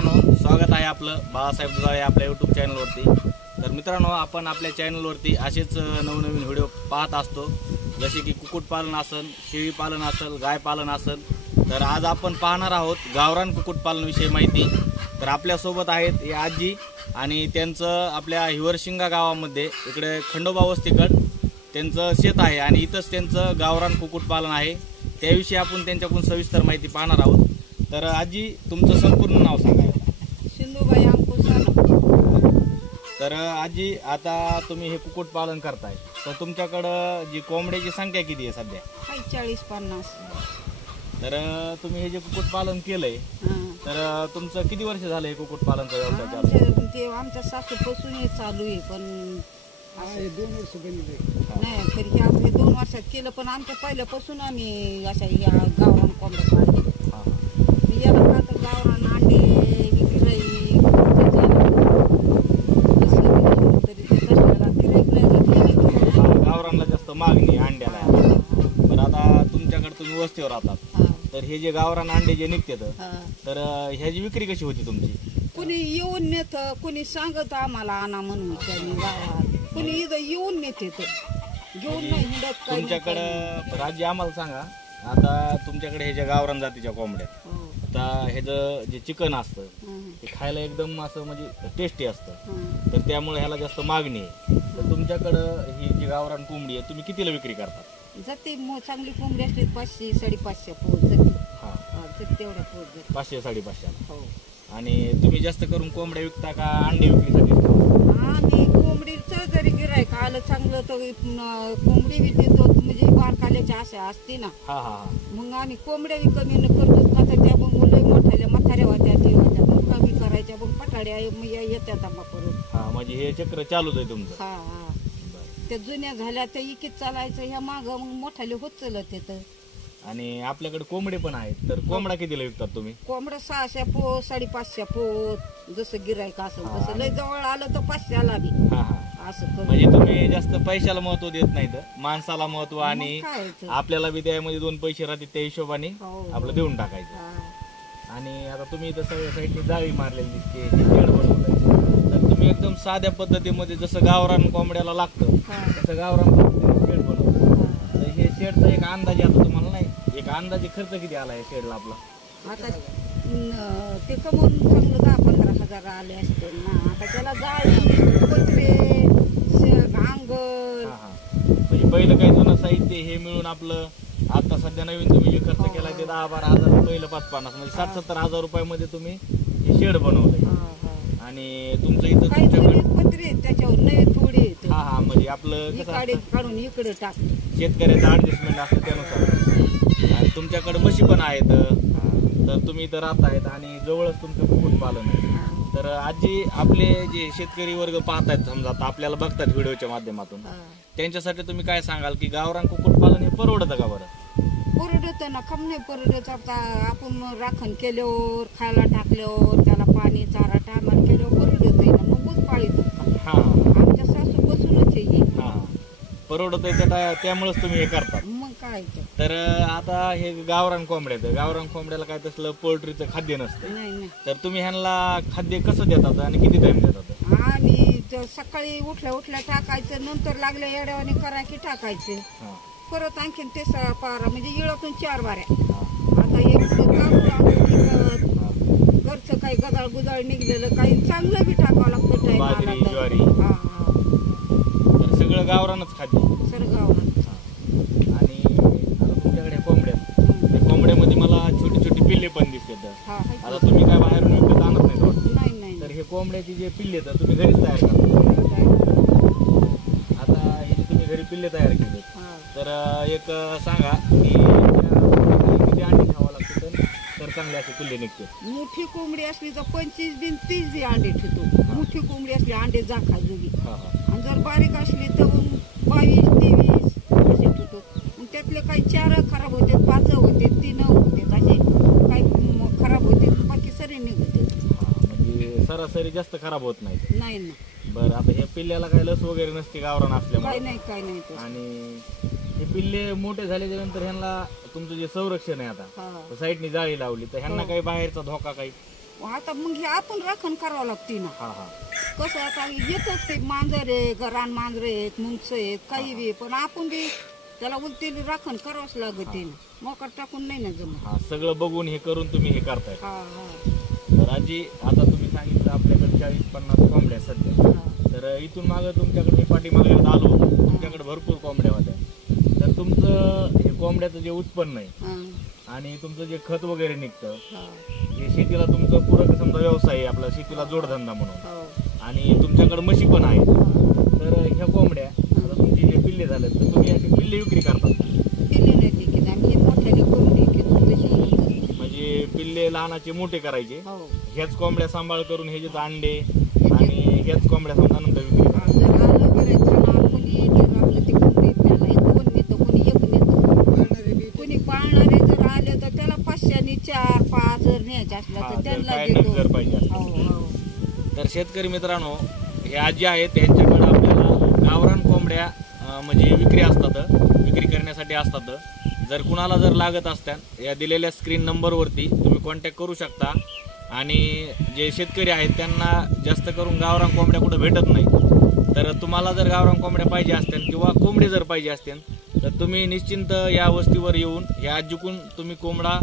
मित्रांनो, स्वागत आहे आपलं बाळासाहेब दुधाळे आपल्या यूट्यूब चॅनलवरती। तर मित्रांनो, आपण आपल्या चॅनलवरती असेच नवनवीन व्हिडिओ पाहत असतो, जसे की कुक्कुटपालन असेल, शेळी पालन असेल, गाय पालन असेल। तर आज आपण पाहणार आहोत गावरान कुक्कुटपालनाविषयी माहिती। तर आपल्यासोबत आहेत ही आजी आणि त्यांचं आपल्या हिवरशिंगा गावामध्ये इकडे खंडोबा वस्तीकड त्यांचं शेत आहे आणि इथंच त्यांचं गावरान कुक्कुटपालन आहे। त्याविषयी आपण त्यांच्याकडून सविस्तर माहिती पाहणार आहोत। तर आजी, तुमचं संपूर्ण नाव सांगा। सिंधुबाई अंकुश। तर आजी, आता तुम्ही हे कुक्कुटपालन करताय, तर तुमच्याकडं जी कोंबड्याची संख्या किती आहे सध्या? 40-50। तर तुम्ही हे जे कुक्कुटपालन केलंय, तर तुमचं किती वर्ष झालं हे कुक्कुटपालनचा व्यवसाय चालू? ते आमच्या सासूपासून हे चालू आहे, पण 2 वर्ष नाही, पण हे आम्ही 2 वर्षात केलं। पण आमच्या पहिल्यापासून आम्ही अशा या गावरान कोंबड्या पाळल्या। याला का तर गावरान अंडे विक्री गावरानला जास्त मागणी अंड्याला। पण आता तुमच्याकडे तुम्ही वस्तीवर राहतात, तर हे जे गावरान अंडे जे निघतात, तर ह्याची विक्री कशी होती तुमची? कुणी येऊन नेत, कुणी सांगत आम्हाला आणा म्हणून गावात, कुणी इथं येऊन नेते घेऊन नाही हिंडत। तुमच्याकडं राज्य आम्हाला सांगा, आता तुमच्याकडे हे ज्या गावरान जातीच्या कोंबड्या, आता ह्याचं जे चिकन असतं ते खायला एकदम असं म्हणजे टेस्टी असतं, तर त्यामुळे ह्याला जास्त मागणी आहे। तर तुमच्याकडं ही जी गावरान कोंबडी आहे, तुम्ही कितीला विक्री करता? जाते चांगली कोंबडी असली 500-550 पोत जाते। तेवढ्या पोत जाते 500-550। हो। आणि तुम्ही जास्त करून कोंबड्या विकता का अंडे विक्रीसाठी? आम्ही कोंबडीचं जरी गिरायक आलं चांगलं तर कोंबडी बी देतो, म्हणजे बारकाल्याची आशा असते ना। मग आम्ही कोंबड्या बी कमी करतो का, तर त्या मग मुलं म्हाताऱ्या होत्या, ते होत्या कमी करायच्या, मग पठाड्या येतात आम्हा परत। म्हणजे हे चक्र चालूच आहे तुमचं? हा। त्या जुन्या झाल्या त्या इकीत चालायचं, ह्या माग मग मोठाले होत चलत येतं। आणि आपल्याकडे कोंबडे पण आहेत, तर कोंबडा कितीला विकतात तुम्ही? कोंबडा 600 पोत, 550 पोत, जसं गिरायक असेल तसं। लय जवळ आलं तर 500ला बी असं। म्हणजे तुम्ही जास्त पैशाला महत्व देत नाही, तर माणसाला महत्व, आणि आपल्याला बी त्यामध्ये 2 पैसे राहतील, त्या हिशोबाने आपलं देऊन टाकायचं। आणि आता तुम्ही इथं सगळ्या साईडनी जाळी मारलेली दिसते, शेड बनवलंय, तर तुम्ही एकदम साध्या पद्धतीमध्ये जसं गावरान कोंबड्याला लागतं तसं गावरान पद्धतीने शेड बनवलं। तर हे शेडचा एक अंदाजे, आता तुम्हाला नाही, एक अंदाजे खर्च किती आला आहे शेडला आपला? आता ते कमवून चांगलं 10-15 हजार आले असते ना। आता त्याला जाळी, पत्रे, अंगण, म्हणजे पहिलं काही जुनं साहित्य हे मिळून आपलं आता सध्या नवीन तुम्ही जे खर्च केला ते 10-12 हजार, पहिलं 5-50, म्हणजे 60-70 हजार रुपयामध्ये तुम्ही हे शेड बनवलंय। आणि तुमचं इथं पत्रे त्याच्यावर नवे थोडे म्हणजे आपलं काढून इकडे टाक, शेतकऱ्याचं ऍडजस्टमेंट असतं त्यानुसार। आणि तुमच्याकडे म्हशी पण आहेत, तर तुम्ही इथं राहतायत आणि जवळच तुमचं कुक्कुटपालन आहे। तर आजी, आपले जे शेतकरी वर्ग पाहतायत, समजा आता आपल्याला बघतात व्हिडिओच्या माध्यमातून, त्यांच्यासाठी तुम्ही काय सांगाल की गावरान कुक्कुटपालन हे परवडतं का बरं? परवडतं ना, कम नाही परवडत। आता आपण राखण केल्यावर, खायला टाकल्यावर, त्याला पाणी चारा टायमाला केल्यावर परवडत आहे ना, मग ऊस पाळीतो। आमच्या सासू बसूनच आहे परवडत आहे, त्यामुळेच तुम्ही हे करतात। मग काय तर आता हे गावरान कोंबड्याला काय तसलं पोल्ट्रीचं खाद्य नसतं, तर तुम्ही ह्यांना खाद्य कसं देतात आणि किती टाइम देतात? आणि सकाळी उठल्या टाकायचं, नंतर लागल्या येड्यावाने करा की टाकायचं, परत आणखीन ते पारा, म्हणजे इळातून 4 बाऱ्या। आता एक घरचं काही गदाळ गुदाळ निघलेलं, काही चांगलं बी टाकावं लागतं, बाजरी, ज्वारी, तर सगळं गावरानच खाद्य, सगळं गावरान। आणि आता तुमच्याकडे कोंबड्यामध्ये मला छोटी छोटी पिल्ले पण दिसतात, आता तुम्ही काय बाहेरून विकत आणत नाही वाटतं? नाही। तर हे कोंबड्याचे जे पिल्ले तर तुम्ही घरीच तयार करता? आता हे जे तुम्ही घरी पिल्ले तयार केले, तर एक सांगा की किती अंडे घ्यावं लागतं तर चांगले असे पिल्ले निघते? मोठी कोंबडी असली तर 25-30 बी अंडे ठेवतो। मोठी कोंबडी असली अंडे जाखा जोगी, आणि जर बारीक असली तर 22-23 असे ठेवतो। त्यातले काही 4 खराब होते, 5 होते, 3 होते, असे काही खराब होते, बाकी सरी निघते। म्हणजे सरासरी जास्त खराब होत नाही ना। बरं, आता हे पिल्ल्याला काही लस वगैरे नसते गावरान असल्यामुळे? काही नाही। आणि हे पिल्ले मोठे झाल्याच्या नंतर ह्यांना तुमचं जे संरक्षण आहे, आता साईडनी जाळी लावली, तर ह्यांना काही बाहेरचा धोका काही? आता मग हे आपण राखण करावं लागते ना. हा हा कसं आता येतच ते मांजर आहे, रान मांजर आहेत, मुंगस आहेत, काही बी, पण आपण बी त्याला उलटेली राखण करावंच लागते ना. मोकार टाकून नाही ना जमत. हा सगळं बघून हे करून तुम्ही हे करताय. हा हा तर आजी आता तुम्ही सांगितलं आपल्याकडे 40-50 कोंबड्या सध्या. हा. तर इथून मागं तुमच्याकडे मी पाठीमागे आलो तुमच्याकडे भरपूर कोंबड्या होत्या. तर तुमचं हे कोंबड्याचं जे उत्पन्न आहे हा. आणि तुमचं जे खत वगैरे निघतं हा. हे शेतीला तुमचं पूरक समजा व्यवसाय आहे आपला शेतीला जोडधंदा म्हणून. हो. आणि तुमच्याकडे म्हशी पण आहे. तर ह्या कोंबड्या आता तुमची जे पिल्ले झाले तर तुम्ही अशी पिल्ले विक्री करता. पिल्ले नाही देखील आम्ही हे मोठ्याने करून देखील. म्हणजे पिल्ले लहानाचे मोठे करायचे, हो. ह्याच कोंबड्या सांभाळ करून ह्याचेच अंडे आणि ह्याच कोंबड्या समजा नंतर विक्री करा. जर आलं करायचं ना, कोणी जर आपलं ते कोंबडी प्यायला कोण नेतं, कोणी एक नेतं, कोणी पाळणारे जर आले तर त्याला 500 4-5 जर न्यायचे असला हा, तर जर त्यांना काय देतो. जर पाहिजे असेल. हो हो. तर शेतकरी मित्रांनो हे आजी आहेत त्यांच्याकडे आपल्याला गावरान कोंबड्या म्हणजे विक्री असतात, विक्री करण्यासाठी असतात. जर कुणाला जर लागत असतात या दिलेल्या स्क्रीन नंबरवरती तुम्ही कॉन्टॅक्ट करू शकता. आणि जे शेतकरी आहेत त्यांना जास्त करून गावरान कोंबड्या कुठं भेटत नाही. तर तुम्हाला जर गावरान कोंबड्या पाहिजे असतील किंवा कोंबडी जर पाहिजे असतील तर तुम्ही निश्चिंत या वस्तीवर येऊन या आजीकून तुम्ही कोंबडा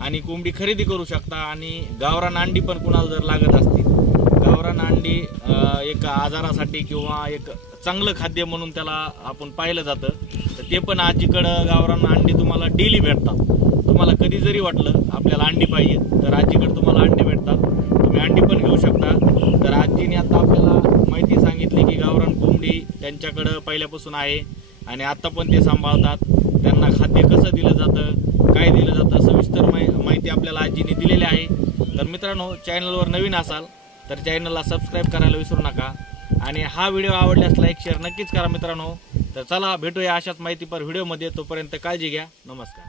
आणि कोंबडी खरेदी करू शकता. आणि गावरान अंडी पण कुणाला जर लागत असतील, गावरान अंडी एक आजारासाठी किंवा एक चांगलं खाद्य म्हणून त्याला आपण पाहिलं जातं. तर ते पण आजीकडं गावरान अंडी तुम्हाला डेली भेटतात. तुम्हाला कधी जरी वाटलं आपल्याला अंडी पाहिजे तर आजीकडे तुम्हाला अंडी भेटतात, तुम्ही अंडी पण घेऊ शकता. तर आजीने आता आपल्याला माहिती सांगितली की गावरान कोंबडी त्यांच्याकडं पहिल्यापासून आहे आणि आता पण ते सांभाळतात. त्यांना खाद्य कसं दिलं जातं, काय दिलं जातं, सविस्तर माहिती आपल्याला आजीने दिलेली आहे. तर मित्रांनो चॅनलवर नवीन असाल तर चॅनलला सबस्क्राईब करायला विसरू नका. आणि हा व्हिडिओ आवडल्यास लाईक शेअर नक्कीच करा मित्रांनो. तर चला भेटूया अशाच माहितीपर व्हिडिओमध्ये. तोपर्यंत काळजी घ्या. नमस्कार.